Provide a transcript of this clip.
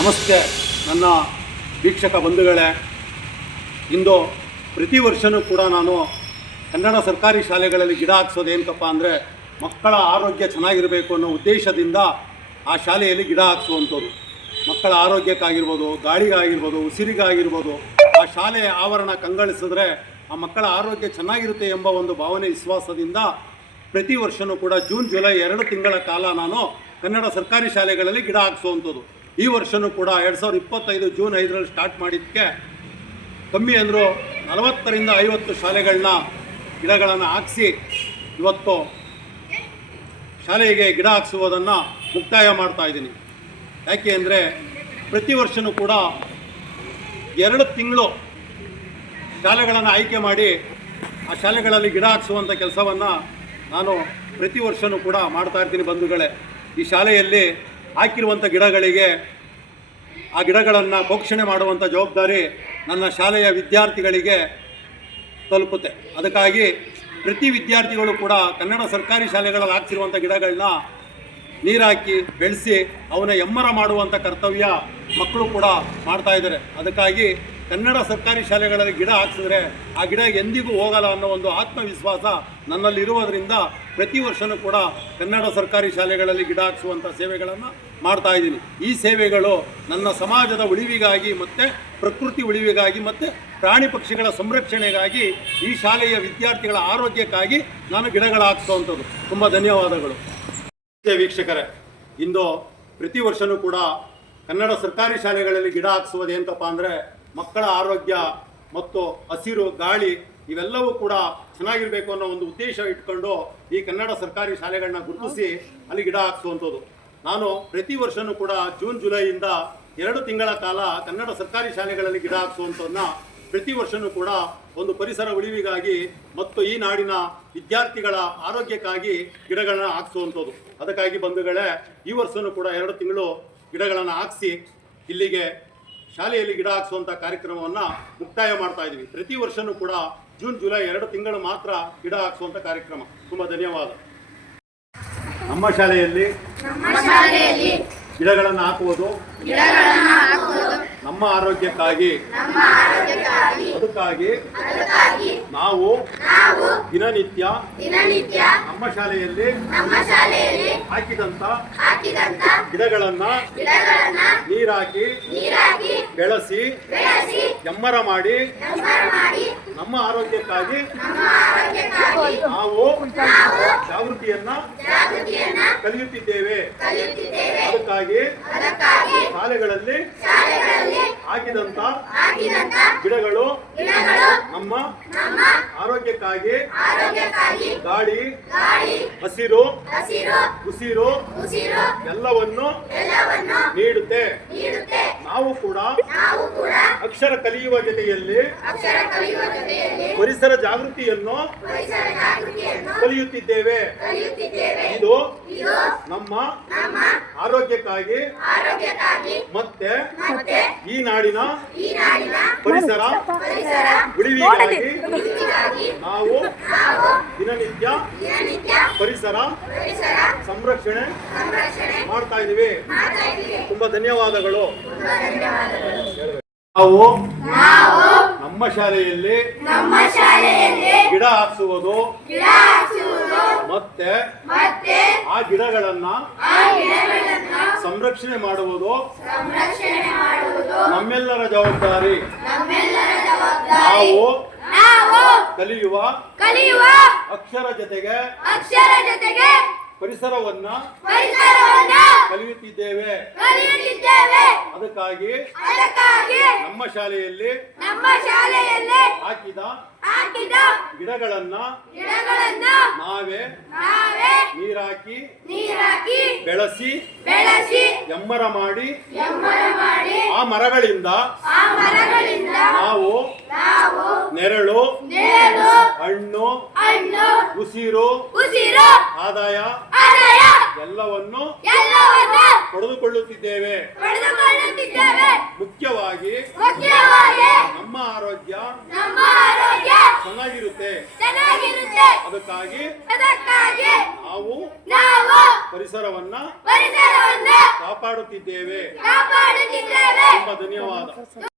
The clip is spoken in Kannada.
ನಮಸ್ತೆ ನನ್ನ ವೀಕ್ಷಕ ಬಂಧುಗಳೇ. ಇಂದು ಪ್ರತಿ ವರ್ಷವೂ ಕೂಡ ನಾನು ಕನ್ನಡ ಸರ್ಕಾರಿ ಶಾಲೆಗಳಲ್ಲಿ ಗಿಡ ಹಾಕ್ಸೋದು ಏನಕ್ಕಪ್ಪ ಅಂದರೆ ಮಕ್ಕಳ ಆರೋಗ್ಯ ಚೆನ್ನಾಗಿರಬೇಕು ಅನ್ನೋ ಉದ್ದೇಶದಿಂದ ಆ ಶಾಲೆಯಲ್ಲಿ ಗಿಡ ಹಾಕ್ಸುವಂಥದ್ದು. ಮಕ್ಕಳ ಆರೋಗ್ಯಕ್ಕಾಗಿರ್ಬೋದು, ಗಾಳಿಗಾಗಿರ್ಬೋದು, ಉಸಿರಿಗಾಗಿರ್ಬೋದು, ಆ ಶಾಲೆಯ ಆವರಣ ಕಂಗೊಳಿಸಿದ್ರೆ ಆ ಮಕ್ಕಳ ಆರೋಗ್ಯ ಚೆನ್ನಾಗಿರುತ್ತೆ ಎಂಬ ಒಂದು ಭಾವನೆ, ವಿಶ್ವಾಸದಿಂದ ಪ್ರತಿ ವರ್ಷವೂ ಕೂಡ ಜೂನ್, ಜುಲೈ ಎರಡು ತಿಂಗಳ ಕಾಲ ನಾನು ಕನ್ನಡ ಸರ್ಕಾರಿ ಶಾಲೆಗಳಲ್ಲಿ ಗಿಡ ಹಾಕ್ಸುವಂಥದ್ದು. ಈ ವರ್ಷವೂ ಕೂಡ ಎರಡು ಸಾವಿರದ ಇಪ್ಪತ್ತೈದು ಜೂನ್ ಐದರಲ್ಲಿ ಸ್ಟಾರ್ಟ್ ಮಾಡಿದ್ದಕ್ಕೆ ಕಮ್ಮಿ ಅಂದರೂ ನಲವತ್ತರಿಂದ ಐವತ್ತು ಶಾಲೆಗಳನ್ನ ಗಿಡಗಳನ್ನು ಹಾಕಿಸಿ ಇವತ್ತು ಶಾಲೆಗೆ ಗಿಡ ಹಾಕಿಸುವುದನ್ನು ಮುಕ್ತಾಯ ಮಾಡ್ತಾ ಇದ್ದೀನಿ. ಯಾಕೆ ಅಂದರೆ ಪ್ರತಿ ವರ್ಷವೂ ಕೂಡ ಎರಡು ತಿಂಗಳು ಶಾಲೆಗಳನ್ನು ಆಯ್ಕೆ ಮಾಡಿ ಆ ಶಾಲೆಗಳಲ್ಲಿ ಗಿಡ ಹಾಕ್ಸುವಂಥ ಕೆಲಸವನ್ನು ನಾನು ಪ್ರತಿ ವರ್ಷವೂ ಕೂಡ ಮಾಡ್ತಾ ಇರ್ತೀನಿ ಬಂಧುಗಳೇ. ಈ ಶಾಲೆಯಲ್ಲಿ ಹಾಕಿರುವಂಥ ಗಿಡಗಳಿಗೆ ಆ ಗಿಡಗಳನ್ನು ಪೋಷಣೆ ಮಾಡುವಂಥ ಜವಾಬ್ದಾರಿ ನನ್ನ ಶಾಲೆಯ ವಿದ್ಯಾರ್ಥಿಗಳಿಗೆ ತಲುಪುತ್ತೆ. ಅದಕ್ಕಾಗಿ ಪ್ರತಿ ವಿದ್ಯಾರ್ಥಿಗಳು ಕೂಡ ಕನ್ನಡ ಸರ್ಕಾರಿ ಶಾಲೆಗಳಲ್ಲಿ ಹಾಕ್ತಿರುವಂಥ ಗಿಡಗಳನ್ನ ನೀರಾಕಿ, ಬೆಳೆಸಿ ಅವನ ಎಮ್ಮರ ಮಾಡುವಂಥ ಕರ್ತವ್ಯ ಮಕ್ಕಳು ಕೂಡ ಮಾಡ್ತಾ ಇದ್ದಾರೆ. ಅದಕ್ಕಾಗಿ ಕನ್ನಡ ಸರ್ಕಾರಿ ಶಾಲೆಗಳಲ್ಲಿ ಗಿಡ ಹಾಕ್ಸಿದ್ರೆ ಆ ಗಿಡ ಎಂದಿಗೂ ಹೋಗಲ್ಲ ಅನ್ನೋ ಒಂದು ಆತ್ಮವಿಶ್ವಾಸ ನನ್ನಲ್ಲಿರುವುದರಿಂದ ಪ್ರತಿ ವರ್ಷನೂ ಕೂಡ ಕನ್ನಡ ಸರ್ಕಾರಿ ಶಾಲೆಗಳಲ್ಲಿ ಗಿಡ ಹಾಕಿಸುವಂಥ ಸೇವೆಗಳನ್ನು ಮಾಡ್ತಾ ಇದ್ದೀನಿ. ಈ ಸೇವೆಗಳು ನನ್ನ ಸಮಾಜದ ಉಳಿವಿಗಾಗಿ ಮತ್ತು ಪ್ರಕೃತಿ ಉಳಿವಿಗಾಗಿ ಮತ್ತು ಪ್ರಾಣಿ ಪಕ್ಷಿಗಳ ಸಂರಕ್ಷಣೆಗಾಗಿ ಈ ಶಾಲೆಯ ವಿದ್ಯಾರ್ಥಿಗಳ ಆರೋಗ್ಯಕ್ಕಾಗಿ ನಾನು ಗಿಡಗಳ ಹಾಕ್ಸುವಂಥದ್ದು. ತುಂಬ ಧನ್ಯವಾದಗಳು. ವೀಕ್ಷಕರೇ, ಇಂದು ಪ್ರತಿ ವರ್ಷವೂ ಕೂಡ ಕನ್ನಡ ಸರ್ಕಾರಿ ಶಾಲೆಗಳಲ್ಲಿ ಗಿಡ ಹಾಕಿಸುವುದು ಅಂದರೆ ಮಕ್ಕಳ ಆರೋಗ್ಯ ಮತ್ತು ಹಸಿರು ಗಾಳಿ ಇವೆಲ್ಲವೂ ಕೂಡ ಚೆನ್ನಾಗಿರಬೇಕು ಅನ್ನೋ ಒಂದು ಉದ್ದೇಶ ಇಟ್ಕೊಂಡು ಈ ಕನ್ನಡ ಸರ್ಕಾರಿ ಶಾಲೆಗಳನ್ನ ಗುರುತಿಸಿ ಅಲ್ಲಿ ಗಿಡ ಹಾಕಿಸುವಂಥದ್ದು. ನಾನು ಪ್ರತಿ ವರ್ಷವೂ ಕೂಡ ಜೂನ್, ಜುಲೈಯಿಂದ ಎರಡು ತಿಂಗಳ ಕಾಲ ಕನ್ನಡ ಸರ್ಕಾರಿ ಶಾಲೆಗಳಲ್ಲಿ ಗಿಡ ಹಾಕಿಸುವಂಥದ್ದನ್ನ ಪ್ರತಿ ವರ್ಷವೂ ಕೂಡ ಒಂದು ಪರಿಸರ ಉಳಿವಿಗಾಗಿ ಮತ್ತು ಈ ನಾಡಿನ ವಿದ್ಯಾರ್ಥಿಗಳ ಆರೋಗ್ಯಕ್ಕಾಗಿ ಗಿಡಗಳನ್ನ ಹಾಕ್ಸುವಂಥದ್ದು. ಅದಕ್ಕಾಗಿ ಬಂಧುಗಳೇ, ಈ ವರ್ಷವೂ ಕೂಡ ಎರಡು ತಿಂಗಳು ಗಿಡಗಳನ್ನು ಹಾಕಿಸಿ ಇಲ್ಲಿಗೆ ಶಾಲೆಯಲ್ಲಿ ಗಿಡ ಹಾಕಿಸುವಂಥ ಕಾರ್ಯಕ್ರಮವನ್ನು ಮುಕ್ತಾಯ ಮಾಡ್ತಾ ಇದ್ದೀವಿ. ಪ್ರತಿ ವರ್ಷವೂ ಕೂಡ ಜೂನ್ ಜುಲೈ ಎರಡು ತಿಂಗಳು ಮಾತ್ರ ಗಿಡ ಹಾಕಿಸುವಂಥ ಕಾರ್ಯಕ್ರಮ. ತುಂಬ ಧನ್ಯವಾದ. ನಮ್ಮ ಶಾಲೆಯಲ್ಲಿ ಗಿಡಗಳನ್ನು ಹಾಕುವುದು ನಮ್ಮ ಆರೋಗ್ಯಕ್ಕಾಗಿ ಅದಕ್ಕಾಗಿ ನಾವು ದಿನನಿತ್ಯ ನಮ್ಮ ಶಾಲೆಯಲ್ಲಿ ಹಾಕಿದಂತ ಹಾಕಿದಂತ ಗಿಡಗಳನ್ನ ಗಿಡಗಳನ್ನ ನೀರಾಕಿ ನೀರಾಕಿ ಬೆಳೆಸಿ ಬೆಳೆಸಿ ಎಮ್ಮರ ಮಾಡಿ ಎಮ್ಮರ ಮಾಡಿ ನಮ್ಮ ಆರೋಗ್ಯಕ್ಕಾಗಿ ನಮ್ಮ ಆರೋಗ್ಯಕ್ಕಾಗಿ ನಾವು ಜಾಗೃತಿಯನ್ನ ಜಾಗೃತಿಯನ್ನ ಕಲಿಯುತ್ತಿದ್ದೇವೆ. ಕಲಿಯುತ್ತಿದ್ದೇವೆ. ಅದಕ್ಕಾಗಿ ಅದಕ್ಕಾಗಿ ಶಾಲೆಗಳಲ್ಲಿ ಶಾಲೆಗಳಲ್ಲಿ ಹಾಕಿದಂತ ಹಾಕಿದಂತ ಗಿಡಗಳು ಗಿಡಗಳು ನಮ್ಮ ನಮ್ಮ ಆರೋಗ್ಯಕ್ಕಾಗಿ ಆರೋಗ್ಯಕ್ಕಾಗಿ ಗಾಳಿ ಗಾಳಿ ಹಸಿರು ಹಸಿರು ಉಸಿರು ಉಸಿರು ಎಲ್ಲವನ್ನು ಎಲ್ಲವನ್ನು ನೀಡುತ್ತೆ. ನೀಡುತ್ತೆ. ನಾವು ಕೂಡ ನಾವು ಕೂಡ ಅಕ್ಷರ ಕಲಿಯುವ ಜೊತೆಯಲ್ಲಿ ಅಕ್ಷರ ಕಲಿಯುವ ಜೊತೆಯಲ್ಲಿ ಪರಿಸರ ಜಾಗೃತಿಯನ್ನು ಪರಿಸರ ಜಾಗೃತಿಯನ್ನು ಕಲಿಯುತ್ತಿದ್ದೇವೆ. ಕಲಿಯುತ್ತಿದ್ದೇವೆ. ಇದು ಇದು ನಮ್ಮ ನಮ್ಮ ಆರೋಗ್ಯಕ್ಕಾಗಿ ಆರೋಗ್ಯಕ್ಕಾಗಿ ಮತ್ತೆ ಮತ್ತೆ ಈ ನಾಡಿನ ಈ ನಾಡಿನ ಪರಿಸರ ಪರಿಸರ ಉಳಿವಿಗಾಗಿ ಉಳಿವಿಗಾಗಿ ನಾವು ನಾವು ದಿನನಿತ್ಯ ಪರಿಸರ ಸಂರಕ್ಷಣೆ ಮಾಡ್ತಾ ಇದ್ದೀವಿ ಮಾಡ್ತಾ ತುಂಬಾ ಧನ್ಯವಾದಗಳು. ನಾವು ನಮ್ಮ ಶಾಲೆಯಲ್ಲಿ ಗಿಡ ಹಾಕ್ಸುವುದು. ಮತ್ತೆ ಆ ಗಿಡಗಳನ್ನ ಸಂರಕ್ಷಣೆ ಮಾಡುವುದು. ನಮ್ಮೆಲ್ಲರ ಜವಾಬ್ದಾರಿ. ನಮ್ಮೆಲ್ಲರ ಜವಾಬ್ದಾರಿ. ನಾವು ನಾವು ಕಲಿಯುವ ಕಲಿಯುವ ಅಕ್ಷರ ಜೊತೆಗೆ ಅಕ್ಷರ ಜೊತೆಗೆ ಪರಿಸರವನ್ನ ಪರಿಸರವನ್ನ ಕಲಿಯುತ್ತಿದ್ದೇವೆ. ಕಲಿಯುತ್ತಿದ್ದೇವೆ. ಅದಕ್ಕಾಗಿ ಅದಕ್ಕಾಗಿ ನಮ್ಮ ಶಾಲೆಯಲ್ಲಿ ನಮ್ಮ ಶಾಲೆಯಲ್ಲಿ ಹಾಕಿದ ಹಾಕಿದ ಗಿಡಗಳನ್ನ ಗಿಡಗಳನ್ನ ನಾವೇ ನಾವೇ ನೀರಾಕಿ ನೀರಾಕಿ ಬೆಳೆಸಿ ಬೆಳೆಸಿ ಎಮ್ಮರ ಮಾಡಿ ಎಮ್ಮರ ಮಾಡಿ ಆ ಮರಗಳಿಂದ ಆ ಮರಗಳಿಂದ ನಾವು ನೆರಳು ಹಣ್ಣು. ಹಣ್ಣು. ಉಸಿರು. ಉಸಿರು. ಆದಾಯ. ಆದಾಯ. ಎಲ್ಲವನ್ನು ಎಲ್ಲವನ್ನು ಪಡೆದುಕೊಳ್ಳುತ್ತಿದ್ದೇವೆ. ಪಡೆದುಕೊಳ್ಳುತ್ತಿದ್ದೇವೆ. ಮುಖ್ಯವಾಗಿ ಮುಖ್ಯವಾಗಿ ನಮ್ಮ ಆರೋಗ್ಯ ನಮ್ಮ ಆರೋಗ್ಯ ಚೆನ್ನಾಗಿರುತ್ತೆ. ಚೆನ್ನಾಗಿರುತ್ತೆ. ಅದಕ್ಕಾಗಿ ಅದಕ್ಕಾಗಿ ನಾವು ನಾವು ಪರಿಸರವನ್ನ ಪರಿಸರವನ್ನ ಕಾಪಾಡುತ್ತಿದ್ದೇವೆ. ಕಾಪಾಡುತ್ತಿದ್ದೇವೆ. ಧನ್ಯವಾದ.